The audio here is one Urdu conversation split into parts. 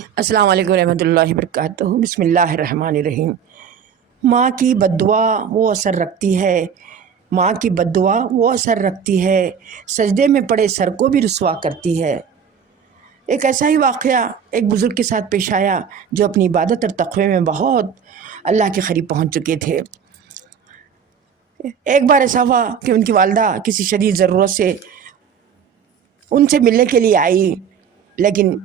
السلام علیکم ورحمۃ اللہ وبرکاتہ۔ بسم اللہ الرحمن الرحیم۔ ماں کی بد دعا وہ اثر رکھتی ہے، ماں کی بد دعا وہ اثر رکھتی ہے، سجدے میں پڑے سر کو بھی رسوا کرتی ہے۔ ایک ایسا ہی واقعہ ایک بزرگ کے ساتھ پیش آیا جو اپنی عبادت اور تقوی میں بہت اللہ کے قریب پہنچ چکے تھے۔ ایک بار ایسا ہوا کہ ان کی والدہ کسی شدید ضرورت سے ان سے ملنے کے لیے آئی، لیکن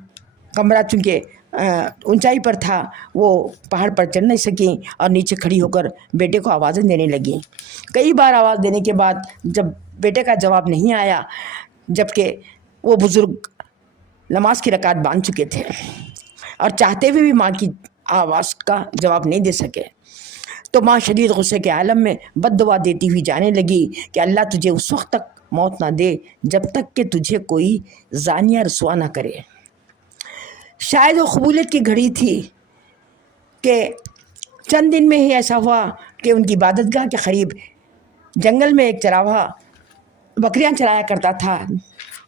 کمرہ چونکہ اونچائی پر تھا، وہ پہاڑ پر چڑھ نہیں سکیں اور نیچے کھڑی ہو کر بیٹے کو آوازیں دینے لگیں۔ کئی بار آواز دینے کے بعد جب بیٹے کا جواب نہیں آیا، جبکہ وہ بزرگ نماز کی رکعت باندھ چکے تھے اور چاہتے ہوئے بھی ماں کی آواز کا جواب نہیں دے سکے، تو ماں شدید غصے کے عالم میں بد دعا دیتی ہوئی جانے لگی کہ اللہ تجھے اس وقت تک موت نہ دے جب تک کہ تجھے کوئی زانیہ رسوا نہ کرے۔ شاید وہ قبولیت کی گھڑی تھی کہ چند دن میں ہی ایسا ہوا کہ ان کی عبادت گاہ کے قریب جنگل میں ایک چراواہ بکریاں چرایا کرتا تھا۔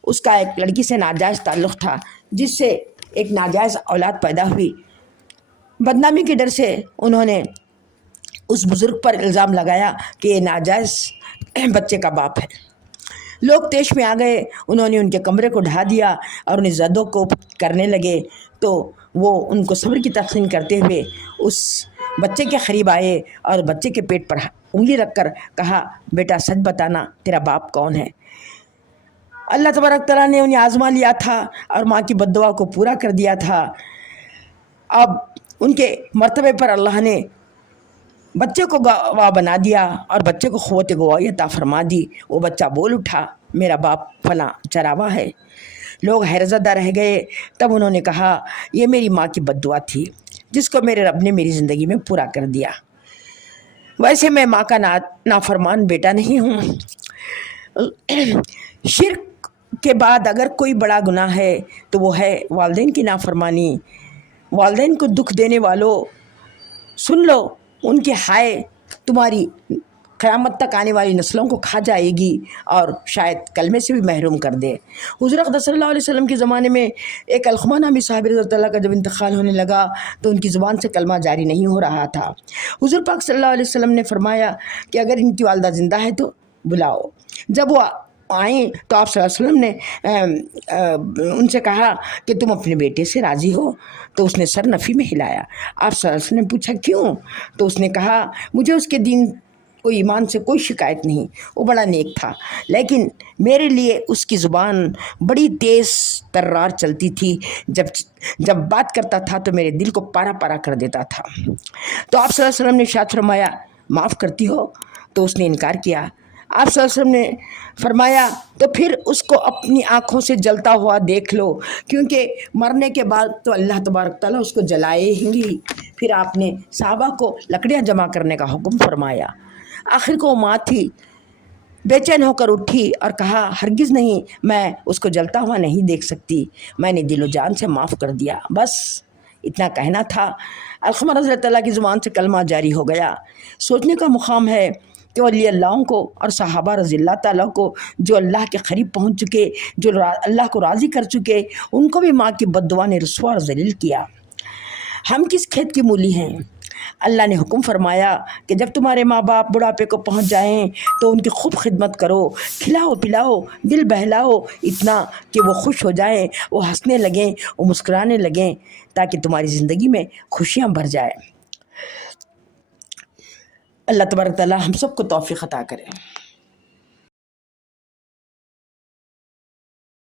اس کا ایک لڑکی سے ناجائز تعلق تھا، جس سے ایک ناجائز اولاد پیدا ہوئی۔ بدنامی کے ڈر سے انہوں نے اس بزرگ پر الزام لگایا کہ یہ ناجائز بچے کا باپ ہے۔ لوگ طیش میں آ گئے، انہوں نے ان کے کمرے کو ڈھا دیا اور انہیں زد و کوب کرنے لگے، تو وہ ان کو صبر کی تلقین کرتے ہوئے اس بچے کے قریب آئے اور بچے کے پیٹ پر انگلی رکھ کر کہا، بیٹا سچ بتانا تیرا باپ کون ہے؟ اللہ تبارک تعالیٰ نے انہیں آزما لیا تھا اور ماں کی بد دعا کو پورا کر دیا تھا۔ اب ان کے مرتبے پر اللہ نے بچے کو گواہ بنا دیا اور بچے کو قوت گواہی عطا فرما دی۔ وہ بچہ بول اٹھا، میرا باپ فلاں چراواہ ہے۔ لوگ حیرت زدہ رہ گئے۔ تب انہوں نے کہا، یہ میری ماں کی بد دعا تھی جس کو میرے رب نے میری زندگی میں پورا کر دیا۔ ویسے میں ماں کا نافرمان بیٹا نہیں ہوں۔ شرک کے بعد اگر کوئی بڑا گناہ ہے تو وہ ہے والدین کی نافرمانی۔ والدین کو دکھ دینے والوں، سن لو ان کے ہائے تمہاری قیامت تک آنے والی نسلوں کو کھا جائے گی اور شاید کلمے سے بھی محروم کر دے۔ حضور اقدس صلی اللہ علیہ وسلم کے زمانے میں ایک علقمہ نامی صحابی رضی اللہ کا جب انتقال ہونے لگا تو ان کی زبان سے کلمہ جاری نہیں ہو رہا تھا۔ حضور پاک صلی اللہ علیہ وسلم نے فرمایا کہ اگر ان کی والدہ زندہ ہے تو بلاؤ۔ جب وہ آئیں تو آپ صلی اللہ علیہ وسلم نے ان سے کہا کہ تم اپنے بیٹے سے راضی ہو؟ تو اس نے سر نفی میں ہلایا۔ آپ صلی اللہ علیہ وسلم نے پوچھا کیوں؟ تو اس نے کہا، مجھے اس کے دین کو ایمان سے کوئی شکایت نہیں، وہ بڑا نیک تھا، لیکن میرے لیے اس کی زبان بڑی تیز ترار چلتی تھی، جب بات کرتا تھا تو میرے دل کو پارا پارا کر دیتا تھا۔ تو آپ صلی اللہ علیہ وسلم نے ارشاد فرمایا، معاف کرتی ہو؟ تو اس نے انکار کیا۔ آپ صلی اللہ علیہ وسلم نے فرمایا، تو پھر اس کو اپنی آنکھوں سے جلتا ہوا دیکھ لو، کیونکہ مرنے کے بعد تو اللہ تبارک تعالیٰ اس کو جلائے گی۔ پھر آپ نے صحابہ کو لکڑیاں جمع کرنے کا حکم فرمایا۔ آخر کو وہ ماں تھی، بے چین ہو کر اٹھی اور کہا، ہرگز نہیں، میں اس کو جلتا ہوا نہیں دیکھ سکتی، میں نے دل و جان سے معاف کر دیا، بس اتنا کہنا تھا۔ علقمہ رضی اللہ تعالیٰ کی زبان سے کلمہ جاری ہو گیا۔ سوچنے کا مقام ہے کہ ولی اللہ کو اور صحابہ رضی اللہ تعالیٰ کو جو اللہ کے قریب پہنچ چکے، جو اللہ کو راضی کر چکے، ان کو بھی ماں کی بد دعا نے رسوا اور ذلیل کیا۔ ہم کس کھیت کی مولی ہیں؟ اللہ نے حکم فرمایا کہ جب تمہارے ماں باپ بڑھاپے کو پہنچ جائیں تو ان کی خوب خدمت کرو، کھلاؤ پلاؤ، دل بہلاؤ، اتنا کہ وہ خوش ہو جائیں، وہ ہنسنے لگیں، وہ مسکرانے لگیں، تاکہ تمہاری زندگی میں خوشیاں بھر جائیں۔ اللہ تبارک تعالیٰ ہم سب کو توفیق عطا کرے۔